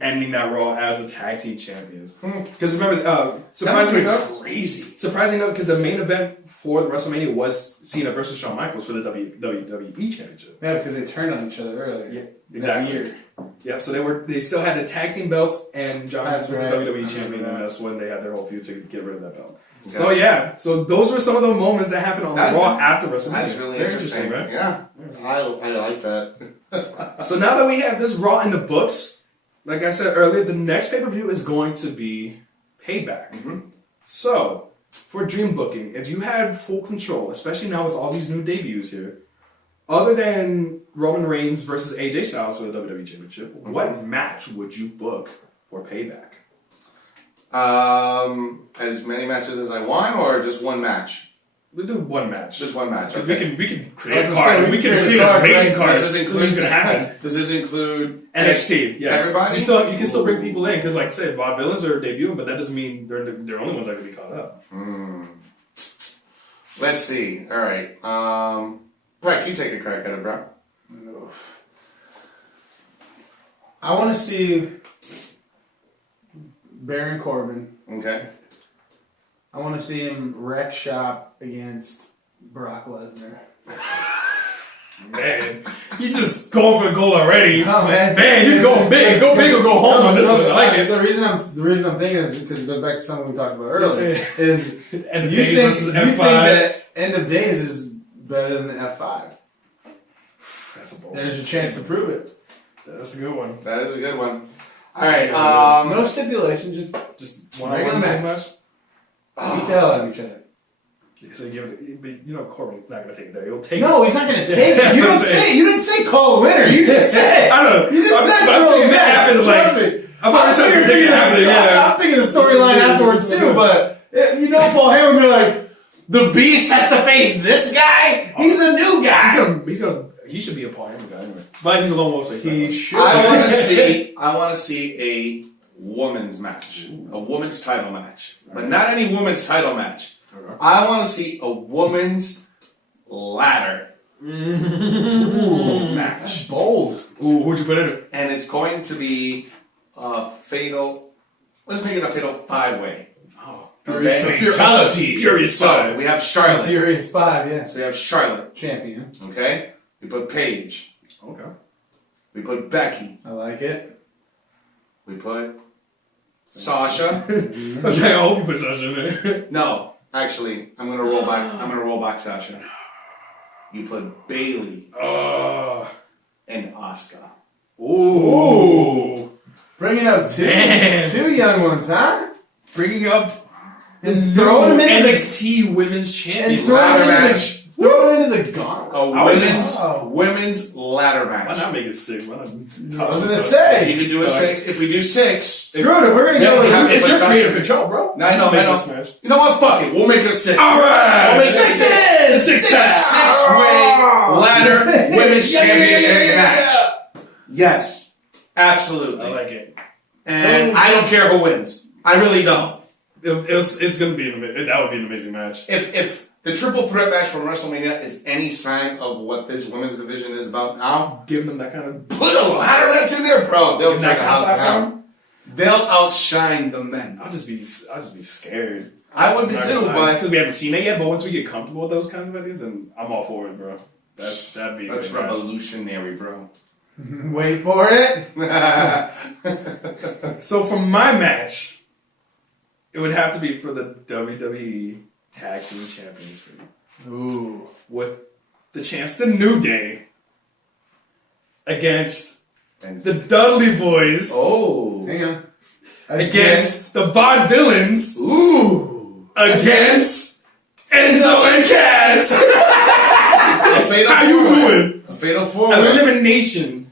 ending that Raw as a tag team champions. Because remember, surprisingly enough, because the main event for the WrestleMania was Cena versus Shawn Michaels for the WWE Championship. Yeah, because they turned on each other earlier. Yeah, exactly. That year. Yep. So they still had the tag team belts, and John That's was right. the WWE I champion, remember and that's when they had their whole feud to get rid of that belt. Okay. So yeah, so those were some of the moments that happened on Raw after WrestleMania. That's really Very interesting, right? Yeah, I like that. So now that we have this Raw in the books, like I said earlier, the next pay-per-view is going to be Payback. Mm-hmm. So, for Dream Booking, if you had full control, especially now with all these new debuts here, other than Roman Reigns versus AJ Styles for the WWE Championship, what match would you book for Payback? As many matches as I want, or just one match? We'll do one match. Just one match. We Okay. can create I a was gonna card. say, We can create card, an amazing right? card. Does this include What's gonna happen? Does this include NXT, yes. Everybody? You can still bring people in because, like I said, Vaudevillains are debuting, but that doesn't mean they're the only ones that can be caught up. Let's see. All right. Peck, you take a crack at it, bro. I want to see Baron Corbin. Okay. I want to see him wreck shop against Brock Lesnar. Man, you just going for the goal already. Oh, man. Man, you're going big. Go big or go home on this one. I like it. The reason I'm thinking is because it goes back to something we talked about earlier. Is End of you days think versus you think F5. that End of Days is better than F5? That's a bold There's a chance to prove it. That's a good one. That is a good one. All right. No stipulation, Just Regular one-on-one match. match. beat the hell out of each other. So you give it, but you know Corbin's not gonna take it there. He'll take No, it. he's not going to take it. You didn't say call a winner. You just said. I don't know. You just said I'm throw thinking a match. after, Trust like, me. I'm about to thinking predict it after, yeah. I'm thinking the storyline afterwards too, but you know Paul Heyman would be like, the Beast has to face this guy? He's a new guy. He should be a Paul Heyman guy anyway. But he's a lone wolf, so He he's should. I want to see a women's match, a women's title match, but not any women's title match. I want to see a women's ladder match. Bold. Ooh, who'd you put in it? And it's going to be a fatal. Let's make it a fatal 5-way. Oh, Okay. Furious So side. we have Charlotte. Furious 5, yeah. So we have Charlotte. Champion. Okay. We put Paige. Okay. We put Becky. I like it. We put Sasha. I was like, I hope you put Sasha in there. No, actually, I'm gonna roll back. I'm gonna roll back Sasha. You put Bailey Oh. and Asuka. Ooh. Bringing up two young ones, huh? Bringing up And throwing them in NXT Women's Champion. and throwing Ladder them match. Throw it into the gauntlet. A women's ladder Why match. not make it 6? Why not? I was gonna say. You could do a 6. If we do 6, Screw it, if we're gonna Yeah, go we have with to It's put your Sasha- creative control, bro. No, I know, Make I know. this match. You know what? Fuck it. We'll make it a 6. Alright! We'll make it a 6. Six match. 6-way ladder women's championship match. Yes, absolutely. I like it. And I don't care who wins. I really don't. It's gonna be that would be an amazing match. If the triple threat match from WrestleMania is any sign of what this women's division is about now, Giving them that kind of put a ladder match in there, bro. They'll Give turn that the kind of house platform? down. They'll outshine the men. I'll just be scared. I would be too, but because we haven't seen it yet. But once we get comfortable with those kinds of ideas, then I'm all for it, bro. That'd be that's a great match. revolutionary, bro. Wait for it. So for my match, it would have to be for the WWE Tag Team Championship. Ooh. With the champs, the New Day, against And- the Dudley Boys oh. Hang on. against the Vaudevillains Ooh. against Enzo and Cass. How you doing? A fatal four-way. Elimination.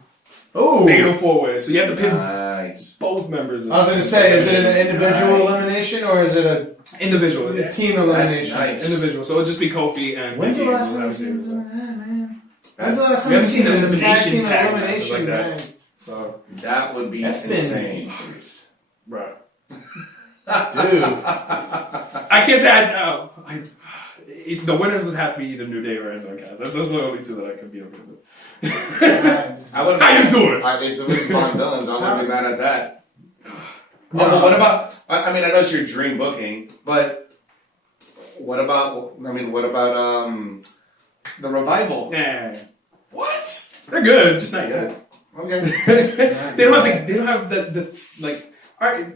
Oh, Fatal four-way. So you have to pin Nice. both members. I was going to say, is it an individual elimination or is it a Individual. team elimination? Nice. Individual. So it'll just be Kofi and When's the Big E. last time We'll we've seen have to do that, man? That's, When's the last time we haven't we've seen seen the a elimination team tag matches elimination like that. match? So, that would be That's been- insane. Bro. dude, I can't say the winner would have to be either New Day or Enzo and Cass. That's the only two that I could be okay with. I wouldn't. How you doing? If it was Von Villains, I wouldn't be mad at that. No. But what about? I mean, I know it's your dream booking, but what about? I mean, what about the revival? Yeah. What? They're good, just not yet. Okay. They don't have the like. Alright,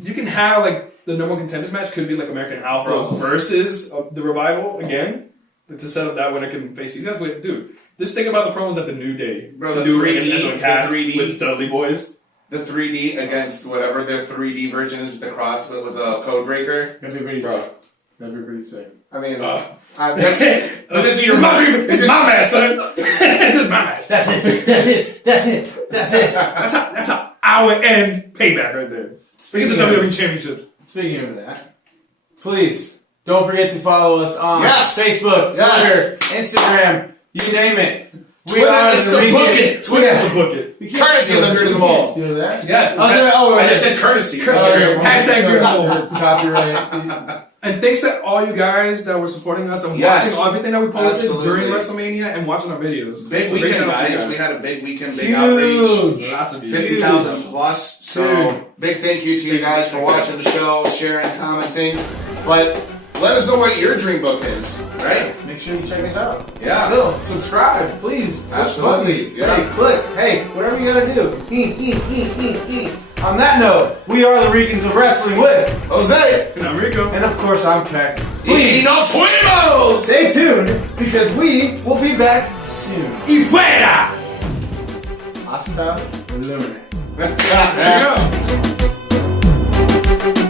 you can have like the number one contenders match could be like American Alpha versus the revival again. To set up that winner can face these guys. Wait, dude, just think about the promos that the New Day Bro, the do 3D, against Enzo and Cass the 3D. with Dudley Boys. The 3D against whatever their 3D version is, the cross with a code breaker. that'd be pretty Bro. sick. That'd be pretty sick. I mean, That's but this is your it's my match, son. This is my match. That's it. That's it. That's an hour end payback right there. Speaking of the WWE Championship. Speaking of that, please don't forget to follow us on Yes. Facebook, Yes. Twitter, Instagram, you name it. We Twitter, are it's the the Ricans. book it. Twitter's the book it. You can't Courtesy of the Beard of the you can't Ball. steal that. Yeah. Oh, no, I just said courtesy. Hashtag Beard of the Ball. Copyright. And thanks to all you guys that were supporting us and Yes. watching everything that we posted Absolutely. during WrestleMania and watching our videos. Big So big weekend, shout out to you guys. We had a big weekend, big Huge. outreach. Lots of views. 50,000 plus. So big thank you to you guys for watching the show, sharing, commenting. But let us know what your dream book is, right? Make sure you check it out. Yeah. Still, subscribe, please. Push Absolutely, buttons. yeah. Hey, click. Hey, whatever you gotta do. On that note, we are the Ricans of Wrestling with, Jose! And I'm Rico. and of course I'm Peck. Y Please nos fuimos! stay tuned because we will be back soon. Y fuera! Hasta luego. There you go.